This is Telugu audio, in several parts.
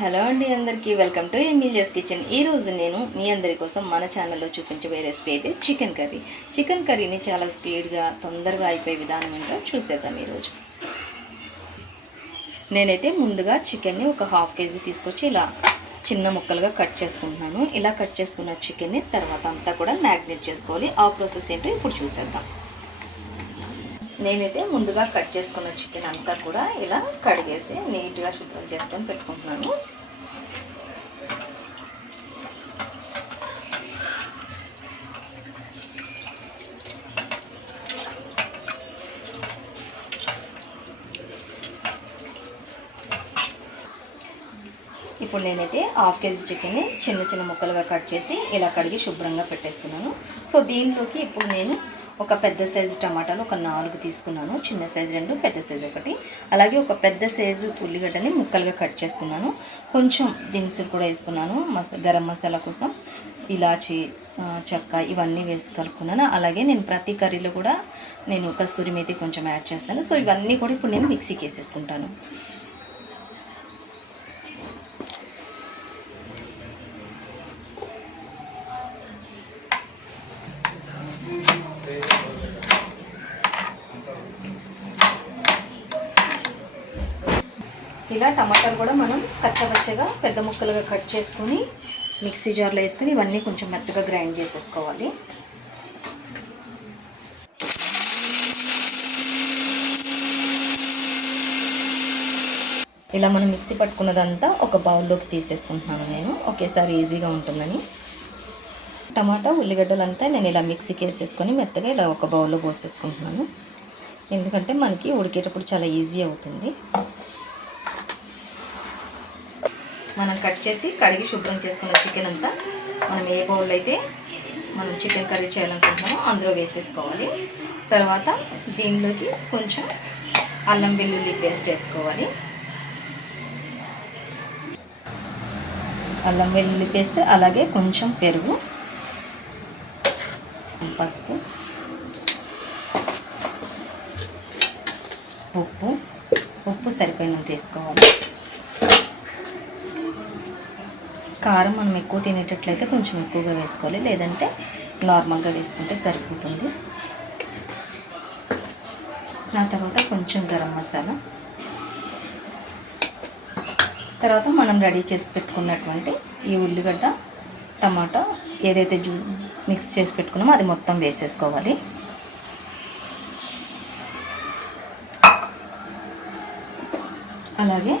హలో అండి, అందరికీ వెల్కమ్ టు ఎమిలియాస్ కిచెన్. ఈరోజు నేను మీ అందరి కోసం మన ఛానల్లో చూపించబోయే రెసిపీ అయితే చికెన్ కర్రీ. చికెన్ కర్రీని చాలా స్పీడ్గా తొందరగా అయిపోయే విధానం ఏంటో చూసేద్దాం ఈరోజు. నేనైతే ముందుగా చికెన్ని ఒక హాఫ్ కేజీ తీసుకొచ్చి ఇలా చిన్న ముక్కలుగా కట్ చేసుకుంటున్నాను. ఇలా కట్ చేసుకున్న చికెన్ని తర్వాత అంతా కూడా మ్యాగ్నేట్ చేసుకోవాలి. ఆ ప్రాసెస్ ఏంటో ఇప్పుడు చూసేద్దాం. నేనైతే ముందుగా కట్ చేసుకున్న చికెన్ అంతా కూడా ఇలా కడిగేసి నీట్గా శుభ్రం చేసుకొని పెట్టుకుంటున్నాను. ఇప్పుడు నేనైతే హాఫ్ కేజీ చికెన్ని చిన్న చిన్న ముక్కలుగా కట్ చేసి ఇలా కడిగి శుభ్రంగా పెట్టేస్తున్నాను. సో దీంట్లోకి ఇప్పుడు నేను ఒక పెద్ద సైజు టమాటాలు ఒక 4 తీసుకున్నాను. చిన్న సైజు 2, పెద్ద సైజు 1. అలాగే ఒక పెద్ద సైజు ఉల్లిగడ్డని ముక్కలుగా కట్ చేసుకున్నాను. కొంచెం దినుసులు కూడా వేసుకున్నాను. గరం మసాలా కోసం ఇలాచి, చెక్క ఇవన్నీ వేసి కలుపుకున్నాను. అలాగే నేను ప్రతి కర్రీలో కూడా నేను కస్తూరి మేతి కొంచెం యాడ్ చేస్తాను. సో ఇవన్నీ కూడా ఇప్పుడు నేను మిక్సీకి వేసేసుకుంటాను. ఇలా టమాటాలు కూడా మనం కచ్చపచ్చగా పెద్ద ముక్కలుగా కట్ చేసుకుని మిక్సీ జార్లో వేసుకుని ఇవన్నీ కొంచెం మెత్తగా గ్రైండ్ చేసేసుకోవాలి. ఇలా మనం మిక్సీ పట్టుకున్నదంతా ఒక బౌల్లోకి తీసేసుకుంటున్నాను నేను, ఒకేసారి ఈజీగా ఉంటుందని. టమాటా ఉల్లిగడ్డలంతా నేను ఇలా మిక్సీకి వేసేసుకొని మెత్తగా ఇలా ఒక బౌల్లో పోసేసుకుంటున్నాను. ఎందుకంటే మనకి ఉడికేటప్పుడు చాలా ఈజీ అవుతుంది. మనం కట్ చేసి కడిగి శుభ్రం చేసుకున్న చికెన్ అంతా మనం ఏ బౌల్ అయితే మనం చికెన్ కర్రీ చేయాలనుకుంటున్నామో అందులో వేసేసుకోవాలి. తర్వాత దీనిలోకి కొంచెం అల్లం వెల్లుల్లి పేస్ట్ వేసుకోవాలి. అల్లం వెల్లుల్లి పేస్ట్, అలాగే కొంచెం పెరుగు, పసుపు, ఉప్పు సరిపోయినంత వేసుకోవాలి. కారం మనం ఎక్కువ తినేటట్లయితే కొంచెం ఎక్కువగా వేసుకోవాలి, లేదంటే నార్మల్గా వేసుకుంటే సరిపోతుంది. ఆ తర్వాత కొంచెం గరం మసాలా, తర్వాత మనం రెడీ చేసి పెట్టుకున్నటువంటి ఈ ఉల్లిగడ్డ టమాటా ఏదైతే మిక్స్ చేసి పెట్టుకున్నామో అది మొత్తం వేసేసుకోవాలి. అలాగే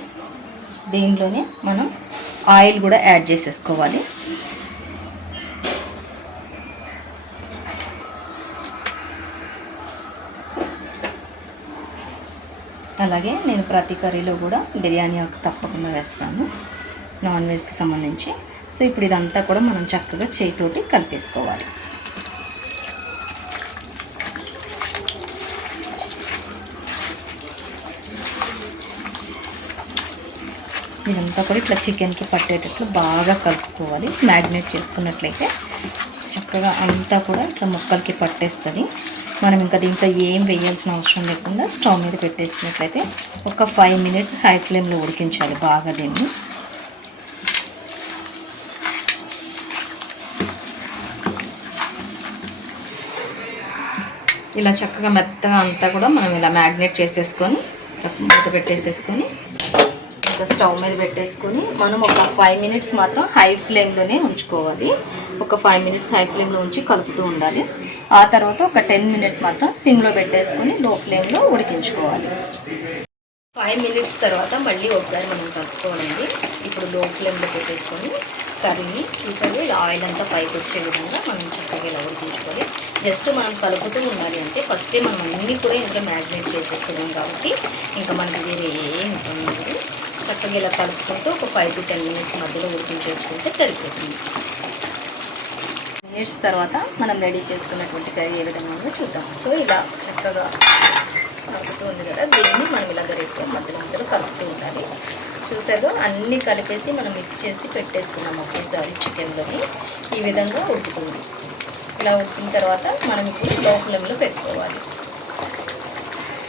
దీనిలోనే మనం ఆయిల్ కూడా యాడ్ చేసేసుకోవాలి. అలాగే నేను ప్రతి కర్రీలో కూడా బిర్యానీ ఆకు తప్పకుండా వేస్తాను, నాన్ వెజ్కి సంబంధించి. సో ఇప్పుడు ఇదంతా కూడా మనం చక్కగా చేతితోటి కలిపేసుకోవాలి. ఇదంతా కూడా ఇట్లా చికెన్కి పట్టేటట్లు బాగా కలుపుకోవాలి. మ్యాగ్నేట్ చేసుకున్నట్లయితే చక్కగా అంతా కూడా ఇట్లా ముక్కలకి పట్టేస్తుంది. మనం ఇంకా దీంట్లో ఏం వేయాల్సిన అవసరం లేకుండా స్టవ్ మీద పెట్టేసినట్లయితే ఒక 5 మినిట్స్ హై ఫ్లేమ్లో ఉడికించాలి బాగా దీన్ని. ఇలా చక్కగా మెత్తగా అంతా కూడా మనం ఇలా మ్యాగ్నేట్ చేసేసుకొని మూత పెట్టేసేసుకొని స్టవ్ మీద పెట్టేసుకొని మనం ఒక 5 మినిట్స్ మాత్రం హై ఫ్లేమ్లోనే ఉంచుకోవాలి. ఒక 5 మినిట్స్ హై ఫ్లేమ్లో ఉంచి కలుపుతూ ఉండాలి. ఆ తర్వాత ఒక 10 మినిట్స్ మాత్రం సిమ్లో పెట్టేసుకొని లో ఫ్లేమ్లో ఉడికించుకోవాలి. 5 మినిట్స్ తర్వాత మళ్ళీ ఒకసారి మనం కలుపుకోవాలండి. ఇప్పుడు లో ఫ్లేమ్లో పెట్టేసుకొని కర్రీని చూసారు ఇలా ఆయిల్ అంతా పైకి వచ్చే విధంగా మనం చక్కగా ఇలా ఉడికించుకోవాలి. జస్ట్ మనం కలుపుతూ ఉండాలి. అంటే ఫస్టే మనం అన్నీ కూడా ఇంట్లో మ్యాగ్నేట్ చేసేసుకున్నాం కాబట్టి ఇంకా మనకి వేరే ఏం ఉంటుంది. చక్కగా ఇలా కలుపుకుంటూ ఒక 5 to 10 మినిట్స్ మధ్యలో ఉడికించేసుకుంటే సరిపోతుంది. మినిట్స్ తర్వాత మనం రెడీ చేసుకున్నటువంటి కర్రీ ఏ విధంగా ఉందో చూద్దాం. సో ఇలా చక్కగా కలుపుతూ ఉంది కదా, దీన్ని మనం ఇలా గరిటెతో మధ్యలో కలుపుతూ ఉండాలి. చూసారు అన్నీ కలిపేసి మనం మిక్స్ చేసి పెట్టేసుకున్నాం ఒకేసారి చికెన్లోని. ఈ విధంగా ఉడుకుతుంది. ఇలా ఉడికిన తర్వాత మనం ఇప్పుడు లో ఫ్లేమ్లో పెట్టుకోవాలి.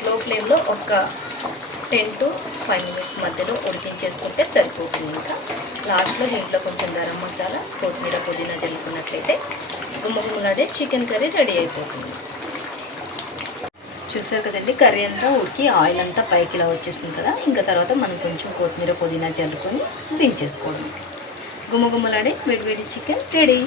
లో ఫ్లేమ్లో ఒక 10 to 5 మినిట్స్ మధ్యలో ఉడికించేసుకుంటే సరిపోతుంది. ఇంకా లాస్ట్లో దీంట్లో కొంచెం గరం మసాలా, కొత్తిమీర, పుదీనా జల్లుకున్నట్లయితే గుమ్మగుమ్మలాడే చికెన్ కర్రీ రెడీ అయిపోతుంది. చూసారు కదండి, కర్రీ అంతా ఉడికి ఆయిల్ అంతా పైకి ఇలా వచ్చేసింది కదా. ఇంకా తర్వాత మనం కొంచెం కొత్తిమీర, పుదీనా జల్లుకొని దించేసుకోవడం. గుమ్మగుమ్మలాడే వేడివేడి చికెన్ రెడీ.